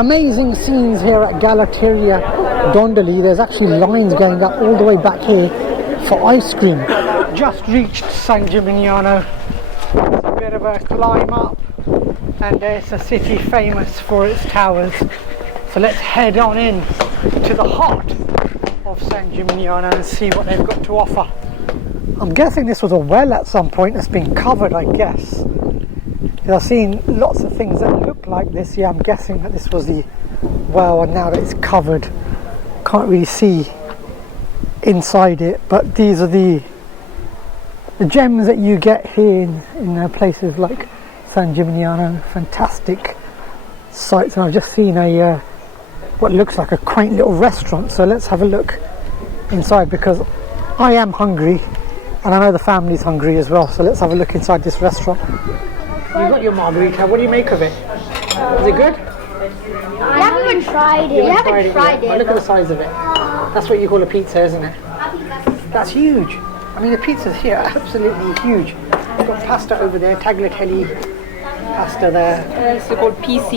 Amazing scenes here at Gelateria Dondoli. There's actually lines going up all the way back here for ice cream. Just reached San Gimignano. It's a bit of a climb up, and it's a city famous for its towers. So let's head on in to the heart of San Gimignano and see what they've got to offer. I'm guessing this was a well at some point that's been covered, I guess. I've seen lots of things that look like this. Yeah, I'm guessing that this was the well, and now that it's covered, can't really see inside it. But these are the gems that you get here in places like San Gimignano. Fantastic sights, and I've just seen a what looks like a quaint little restaurant. So let's have a look inside, because I am hungry, and I know the family's hungry as well. So let's have a look inside this restaurant. You got your margarita. What do you make of it? Is it good? I haven't even tried it. Oh, look at the size of it. That's what you call a pizza, isn't it? That's huge. I mean, the pizzas here are absolutely huge. You've got pasta over there, tagliatelle pasta there. It's called PC.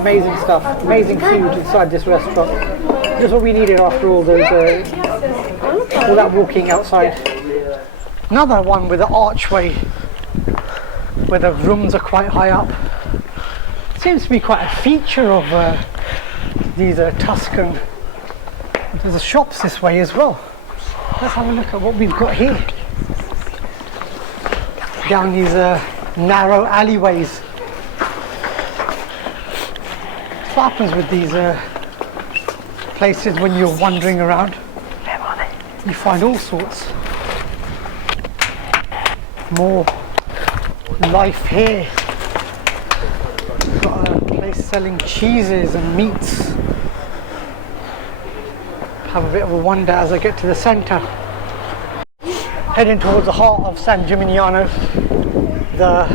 Amazing stuff. Amazing food inside this restaurant. Just what we needed after all those, all that walking outside. Another one with an archway, where the rooms are quite high up. Seems to be quite a feature of these Tuscan. There's shops this way as well. Let's have a look at what we've got here. Down these narrow alleyways. What happens with these places when you're wandering around? You find all sorts. More life here. Got a place selling cheeses and meats. Have a bit of a wander as I get to the centre. Heading towards the heart of San Gimignano, the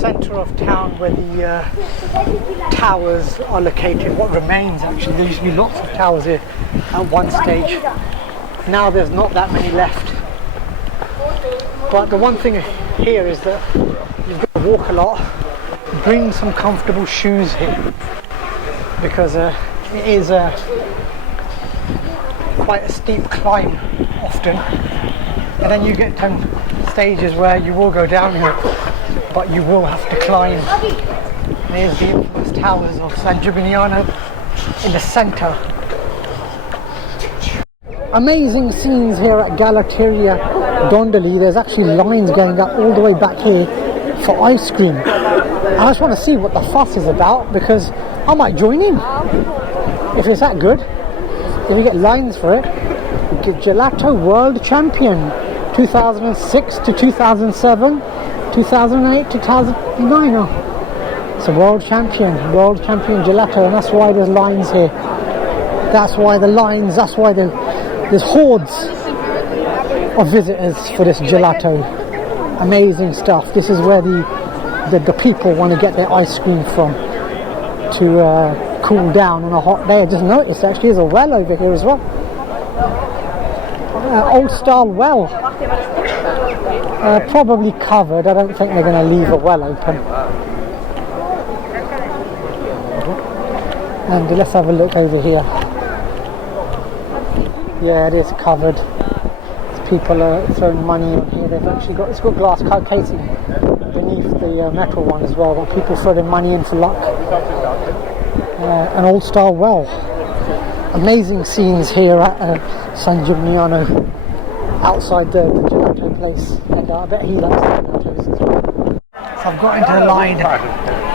centre of town where the towers are located. What remains, actually, there used to be lots of towers here at one stage. Now there's not that many left. But the one thing here is that you've got to walk a lot. Bring some comfortable shoes here, because it is quite a steep climb often, and then you get to stages where you will go downhill, but you will have to climb. There's the infamous towers of San Gimignano in the centre. Amazing scenes here at Gelateria Dondoli. There's actually lines going up all the way back here for ice cream. I just want to see what the fuss is about, because I might join in if it's that good. If you get lines for it. Gelato World Champion 2006 to 2007, 2008 to 2009. Oh, it's a world champion gelato, and that's why there's lines here. That's why the lines, that's why there's hordes of visitors for this gelato. Amazing stuff. This is where the people want to get their ice cream from to cool down on a hot day. I just noticed actually there's a well over here as well. Old style well. Probably covered. I don't think they're going to leave a well open. And let's have a look over here. Yeah, it is covered. People are throwing money on here. They've actually got, it's got glass casing beneath the metal one as well, but people throw their money in for luck. An old style well. Amazing scenes here at San Gimignano, outside the gelato place, and I bet he likes the gelatos as well. So I've got into the line.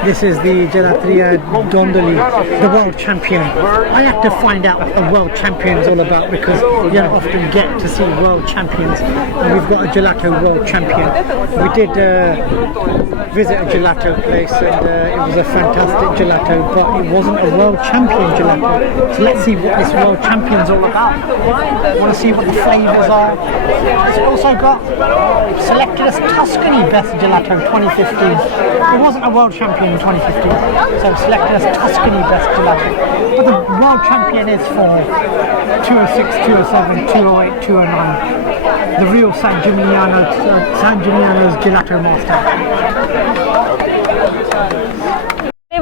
This is the Gelateria Dondoli, the world champion. I have to find out what the world champion is all about, because you don't often get to see world champions, and we've got a gelato world champion. We did visit a gelato place, and it was a fantastic gelato, but it wasn't a world champion gelato. So let's see what this world champion is all about. I want to see what the flavours are. It's also got selected as Tuscany Best Gelato 2015. It wasn't a world champion in 2015, so selected as Tuscany Best Gelato. But the world champion is for 206, 207, 208, 209. The real San Gimignano's Gelato Master.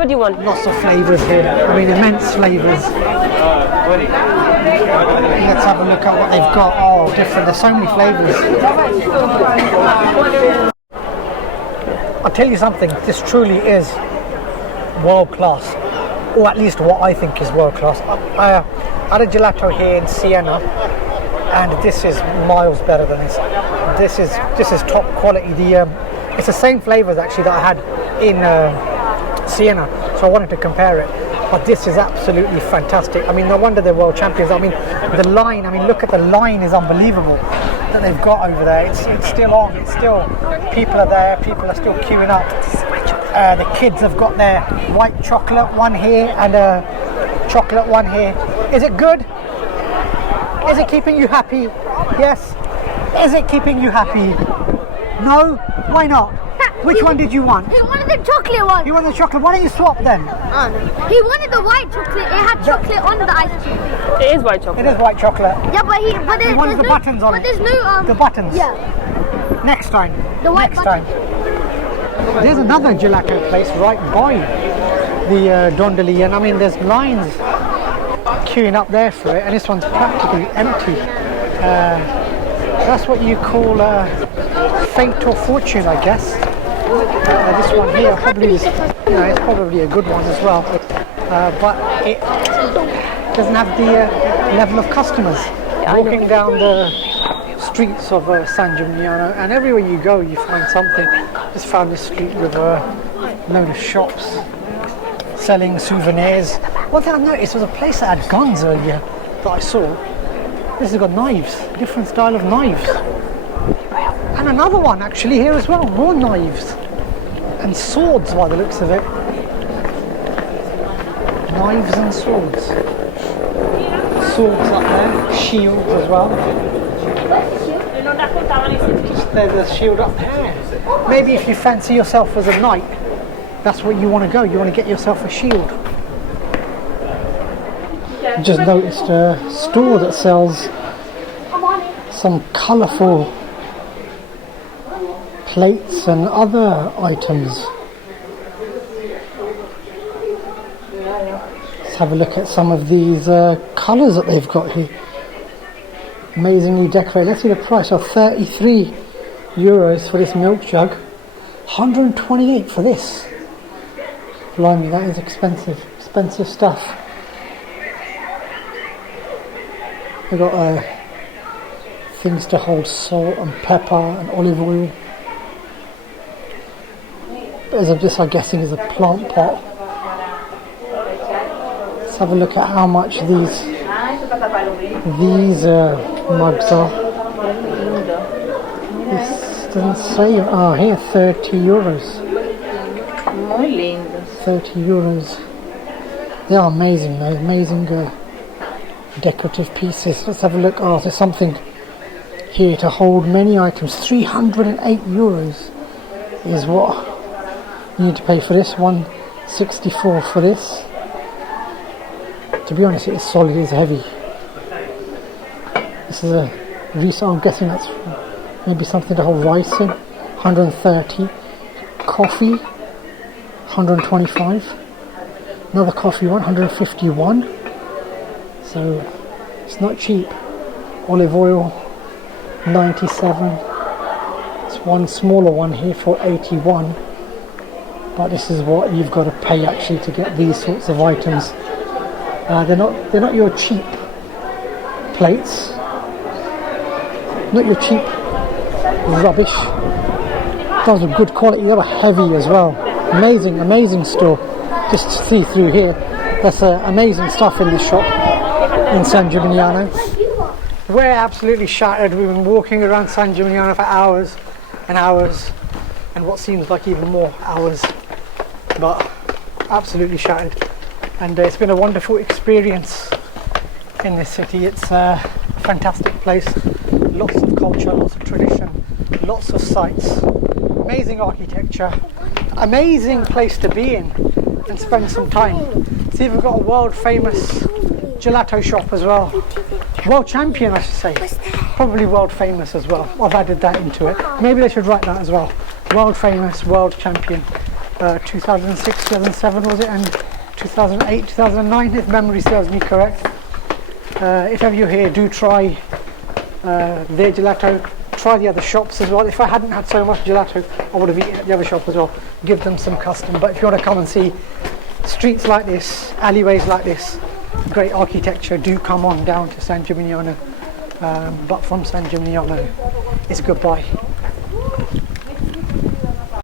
Whatever do you want? Lots of flavours here. I mean, immense flavours. Let's have a look at what they've got. Oh, different. There's so many flavours. I'll tell you something. This truly is world class, or at least what I think is world class. I had a gelato here in Siena, and this is miles better than this. This is top quality. It's the same flavours actually that I had in Siena, so I wanted to compare it. But this is absolutely fantastic. I mean, no wonder they're world champions. I mean, the line. I mean, look at the line is unbelievable that they've got over there. It's still on. It's still, people are there. People are still queuing up. The kids have got their white chocolate one here and a chocolate one here. Is it good? Is it keeping you happy? Yes. Is it keeping you happy? No? Why not? Which one did you want? He wanted the chocolate one. You want the chocolate? Why don't you swap then? He wanted the white chocolate. It had chocolate on the ice cream. It is white chocolate. It is white chocolate. Yeah, but He wanted the buttons on it. But there's no The buttons. Yeah. Next time. The white Next button. time. There's another gelato place right by the Dondoli, and I mean there's lines queuing up there for it, and this one's practically empty. That's what you call fate or fortune, I guess. This one here probably is, it's probably a good one as well, but it doesn't have the level of customers. Walking down the streets of San Gimignano, and everywhere you go you find something. Just found this street with a load of shops selling souvenirs. One thing I noticed was a place that had guns earlier that I saw. This has got knives, different style of knives. And another one actually here as well, more knives. And swords by the looks of it. Knives and swords. Swords up there, shields as well. There's a shield up there. Maybe if you fancy yourself as a knight, that's where you want to go. You want to get yourself a shield. Just noticed a store that sells some colourful plates and other items. Let's have a look at some of these colours that they've got here. Amazingly decorated. Let's see the price of €33 for this milk jug. 128 for this. Blimey, that is expensive. Expensive stuff. They've got things to hold salt and pepper and olive oil. As of this, I'm guessing, is a plant pot. Let's have a look at how much these mugs are. This doesn't say. Oh, here, €30. Muy lindos. €30. They are amazing, though. Amazing decorative pieces. Let's have a look. Oh, there's something here to hold many items. €308 is what you need to pay for this. $164 for this. To be honest, it is solid. It's heavy. This is a resale. I'm guessing that's maybe something to hold rice in. 130. Coffee. 125. Another coffee one. 151. So it's not cheap. Olive oil. 97. It's one smaller one here for 81. But this is what you've got to pay actually to get these sorts of items. They're not your cheap plates. Not your cheap rubbish. Those are good quality. They were heavy as well. Amazing store. Just see through here. That's amazing stuff in this shop in San Gimignano. We're absolutely shattered. We've been walking around San Gimignano for hours and hours, and what seems like even more hours. But absolutely shattered. And it's been a wonderful experience in this city. It's a fantastic place. Lots of culture, lots of tradition, lots of sights, amazing architecture, amazing place to be in and spend some time. It's even got a world famous gelato shop as well. World champion, I should say. Probably world famous as well. I've added that into it. Maybe they should write that as well. World famous, world champion, 2016. 2007 was it, and 2008, 2009 if memory serves me correct. If ever you're here, do try their gelato, try the other shops as well. If I hadn't had so much gelato, I would have eaten at the other shop as well. Give them some custom. But if you want to come and see streets like this, alleyways like this, great architecture, do come on down to San Gimignano. But from San Gimignano, it's goodbye.